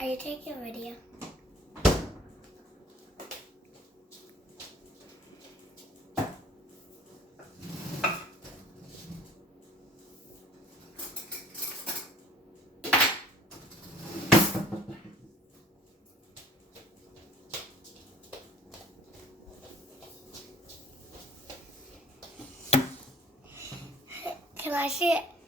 Are you taking a video? Can I see it?